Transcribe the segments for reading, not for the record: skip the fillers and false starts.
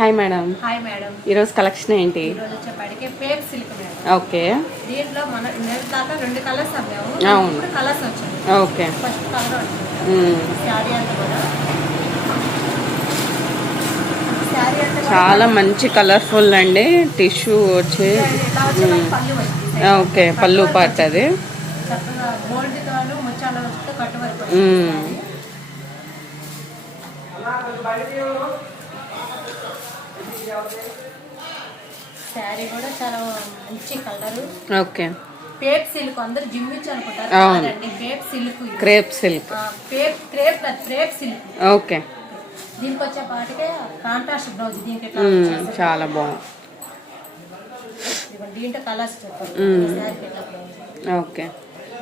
Hi madam. Hi madam. ఈరోజు collection ఏంటి? ఈరోజు వచ్చేప్పటికే పేప్ సిల్క్ మేడం. ఓకే. దీంట్లో మన దాకా 2 కలర్స్ అమ్మాము. అవును. 3 కలర్స్ వచ్చాయి. ఓకే. ఫస్ట్ కలర్ వచ్చింది. శారీ అంతా కూడా చాలా మంచి కలర్ఫుల్ అండి. టిష్యూ వచ్చి ఓకే పళ్ళు పార్ట్ అది చక్కగా గోల్డ్ తోను ముచ్చాల వస్తే కట్టు వరకు. శారీ కూడా చాలా మంచి కలర్. ఓకే. పేప్ సిల్క్ అందరూ జిమ్మిచ్చు అనుకుంటారు. పేప్ silk, crepe silk, crepe silk. Okay. దీనికి వచ్చే పాటికే కాంట్రాస్ట్ బ్లౌజ్. దీనికి చాలా బాగుంది. దీంట్లో కలర్స్ చెప్పాలి. ఓకే.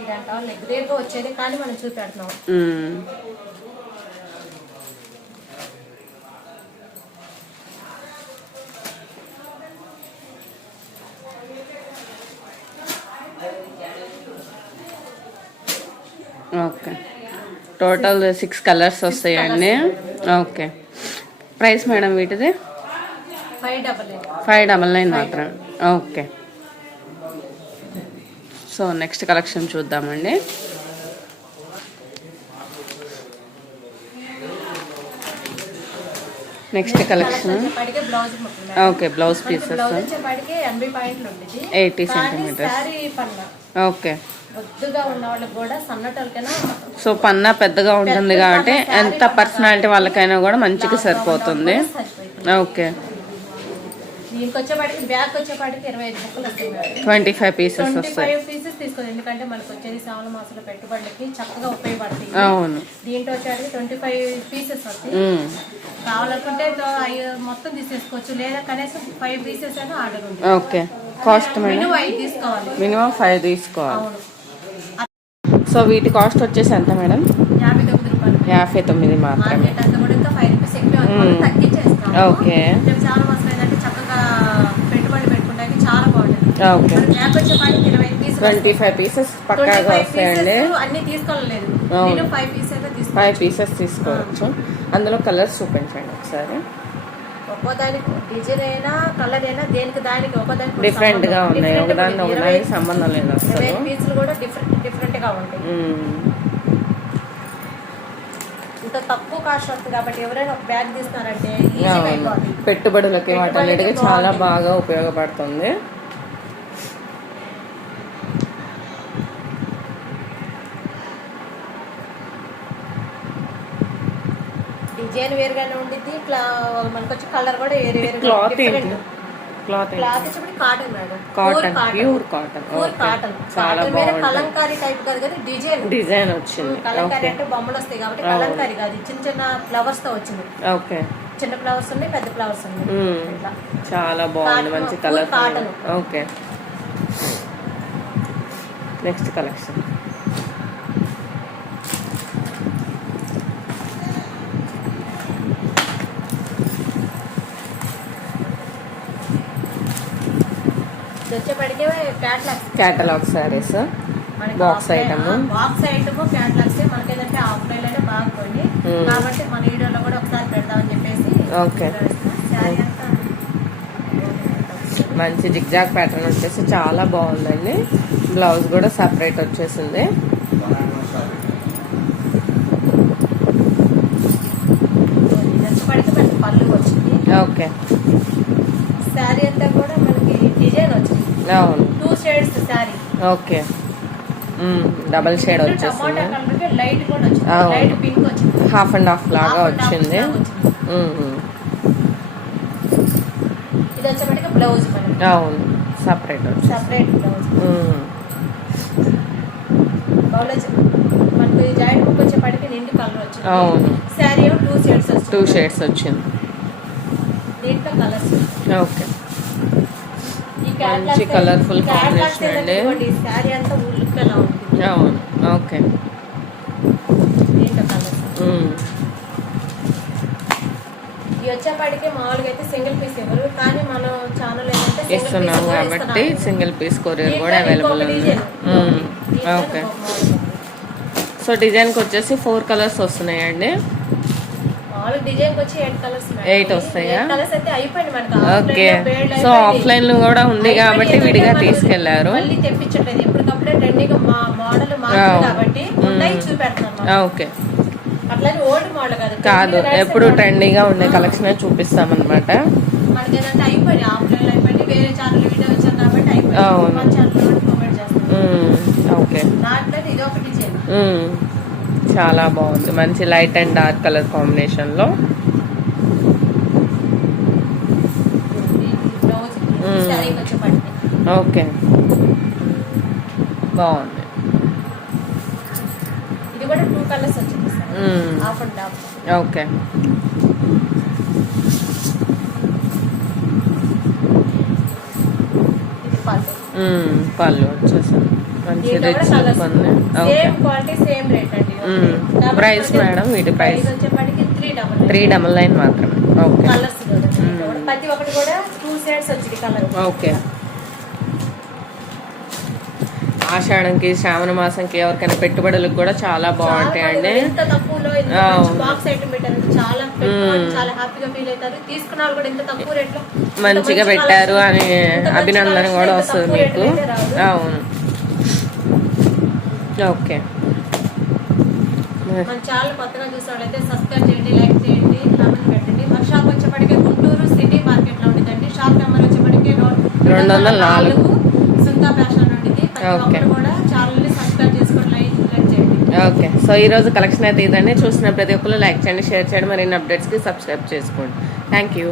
ఇదంటే రెగ్యులర్గా వచ్చేది కానీ మనం చూపెడుతున్నాం. ఓకే. టోటల్ 6 కలర్స్ వస్తాయండి. ఓకే. ప్రైస్ మేడం వీటిది 599 మాత్రం. ఓకే. సో నెక్స్ట్ కలెక్షన్ చూద్దామండి. Next collection okay. Blouse pieces 80 centimetres. Okay. So పన్నా పెద్దగా ఉంటుంది కాబట్టి ఎంత పర్సనాలిటీ వాళ్ళకైనా కూడా మంచిగా సరిపోతుంది. ఓకే. 25 పీసెస్ వస్తాయి. ఎందుకంటే మనకు వచ్చేది శ్రావణ మాసంలో పెట్టుబడులకి చక్కగా ఉపయోగపడుతుంది. అవును. దీంట్లో వచ్చేది 25 పీసెస్ వస్తాయి. కావాలనుకుంటే మొత్తం తీసేసుకోవచ్చు, లేదా కనీసం 5 పీసెస్ అయినా ఆర్డర్ ఉంది. ఓకే. కాస్ట్ మినిమం 5 తీసుకోవాలి. మినిమం 5 తీసుకోవాలి. సో వీటి కాస్ట్ వచ్చేసి ఎంత మేడం? 59 రూపాయలు. 59 మాత్రమే. ఓకే. చాలా మస్తు ఏంటంటే చక్కగా పెట్టుబడి పెట్టుకుంటానికి చాలా బాగుంటుంది. ఓకే. 25 పీసెస్ పక్కాగా వస్తాయండి. అన్ని తీసుకోలేదు. 5 పీసెస్ తీసుకోవచ్చు. అందులో కలర్స్ చూపించండి ఒకసారి. ఒక్కోదానికి డిజైన్ అయినా కలర్ అయినా దేనికి దానికి ఒక్కోదానికి డిఫరెంట్ గా ఉన్నాయి. ఒకదానికి సంబంధం లేదు అసలు. పీసులు కూడా డిఫరెంట్ గా ఉంటాయి. ఇంత తక్కువ కాస్ట్ వస్తుంది కాబట్టి ఎవరైనా ఒక బ్యాగ్ తీస్తున్నారంటే పెట్టుబడులకి వాటన్నిటికీ చాలా బాగా ఉపయోగపడుతుంది. డిజైన్ వేరుగానే ఉండిద్ది. మనకు వచ్చి కలర్ కూడా వేరే వేరే. Cloth cotton madam. Pure cotton. చాలా బాగుంది. కలంకారీ టైప్ కాదు కానీ డిజైన్ వచ్చింది. కలంకారీ అంటే బొమ్మలు వస్తాయి కాబట్టి కలంకారీ కాదు, చిన్న చిన్న ఫ్లవర్స్ తో వచ్చింది. ఓకే. చిన్న ఫ్లవర్స్ ఉన్నాయి, పెద్ద ఫ్లవర్స్ ఉన్నాయి. చాలా బాగుంది. మంచి colour. Cotton. Okay. Next collection వచ్చేప్పటికే catalogue saris. Box item catalogues మనకి ఏంటంటే ఆఫ్లైన్ లోనే బాగా కొన్ని కాబట్టి మన వీడియోలో కూడా ఒకసారి పెడదామని చెప్పేసి. ఓకే. మంచి జిగ్జాగ్ ప్యాటర్న్ వచ్చేసి చాలా బాగుందండి. బ్లౌజ్ కూడా సపరేట్ వచ్చేసింది. పళ్ళు వచ్చింది. ఓకే. శారీ అంతా కూడా మనకి డిజైన్ వచ్చింది. అవును. 2 shades sari. Okay. Double shade వచ్చేసింది. లైట్ కూడా వచ్చింది. లైట్ పింక్ వచ్చింది. హాఫ్ అండ్ హాఫ్ లాగా వచ్చింది. ఇది వచ్చేప్పటికి బ్లౌజ్. అవును. Separate blouse. మనకి జాయింట్ బుక్ వచ్చేప్పటికి నిండు కలర్ వచ్చింది. అవును. శారీ 2 షేడ్స్ వచ్చింది. దీంట్లో కలర్స్. ఓకే. మంచి కలర్ఫుల్ కాంబినేషన్ అండి. శారీ అంతా ఉల్లికలా ఉంటుంది. అవును. ఓకే. దీంట్లో కలర్స్. ఇది వచ్చేప్పటికి మామూలుగా అయితే సింగిల్ పీస్ ఇవ్వరు, కానీ మనం ఛానల్ ఏంటంటే ఇస్తున్నాం కాబట్టి సింగిల్ పీస్ కొరియర్ కూడా అవైలబుల్ ఉంది. ఓకే. సో డిజైన్కి వచ్చేసి 4 కలర్స్ వస్తున్నాయండి. మామూలుగా డిజైన్ వచ్చి 8 కలర్స్ 8 వస్తాయా? కలర్స్ అయితే అయిపోయింది మనకి. ఓకే, సో ఆఫ్లైన్ లో కూడా ఉంది కాబట్టి విడిగా తీసుకెళ్లారు. మళ్ళీ తెప్పించట్లేదు, ఎప్పటికప్పుడే ట్రెండింగ్ మోడల్ మారుతుంది కాబట్టి ఉన్నాయి చూపెడుతున్నాం. ఓకే, అట్లానే ఓల్డ్ మోడల్ కాదు, ఎప్పుడు ట్రెండీగా ఉండే కలెక్షన్ చూపిస్తాం అనమాట. మనకి ఏంటంటే అయిపోయింది, ఆఫ్లైన్ లో అయిపోయింది, వేరే ఛానల్ వీడియో వచ్చారు కాబట్టి అయిపోయింది. మన ఛానల్ ప్రొవైడ్ చేస్తాం. ఓకే, దాంట్లో ఇది ఒక డిజైన్ చాలా బాగుంది, మంచి light and dark colour combination లో. ఓకే, బాగుంది. ఇది కూడా 2 కలర్స్ వచ్చింది, హాఫ్ అండ్ హాఫ్. ఓకే, ఇది పళ్ళు. పళ్ళు వచ్చేసాను, మంచి రిచ్ లుక్ ఉంది. సేమ్ క్వాలిటీ సేమ్ రేట్ అండి. ప్రైస్ మేడం వీటి ప్రైస్ వచ్చేప్పటికి 399 మాత్రమే. ఓకే, కలర్స్ ప్రతి ఒక్కటి కూడా 2 షేడ్స్ వచ్చింది కలర్. ఓకే, ఆషాఢంకి శ్రావణ మాసంకి ఎవరికైనా పెట్టుబడులకు కూడా చాలా బాగుంటాయండి. ఇంత తక్కువలో బాక్స్ ఐటమ్ పెట్టారు, చాలా చాలా హ్యాపీగా ఫీల్ అవుతారు. తీసుకున్న వాళ్ళు కూడా ఇంత తక్కువ రేట్ లో మంచిగా పెట్టారు అని అభినందన కూడా వస్తుంది మీకు. అవును, ఓకే. మన ఛానల్ కొత్తగా చూసే వాళ్ళైతే సబ్స్క్రైబ్ చేయండి, లైక్ చేయండి, కామెంట్ పెట్టండి. మన షాప్ వచ్చేప్పటికే గుంటూరు సిటీ మార్కెట్ లో ఉంటుందండి. షాప్ నెంబర్ వచ్చేప్పటికే 204 సుంతా ఫ్యాషన్ ఉంటుంది. కూడా ఛానల్ ని సబ్స్క్రైబ్ చేసుకొని లైక్ చేయండి. ఓకే, సో ఈ రోజు కలెక్షన్ అయితే ఇదండి. చూసిన ప్రతి ఒక్కరు లైక్ చేయండి, షేర్ చేయండి, మరిన్ని అప్డేట్స్ కి సబ్స్క్రైబ్ చేసుకోండి. Thank you.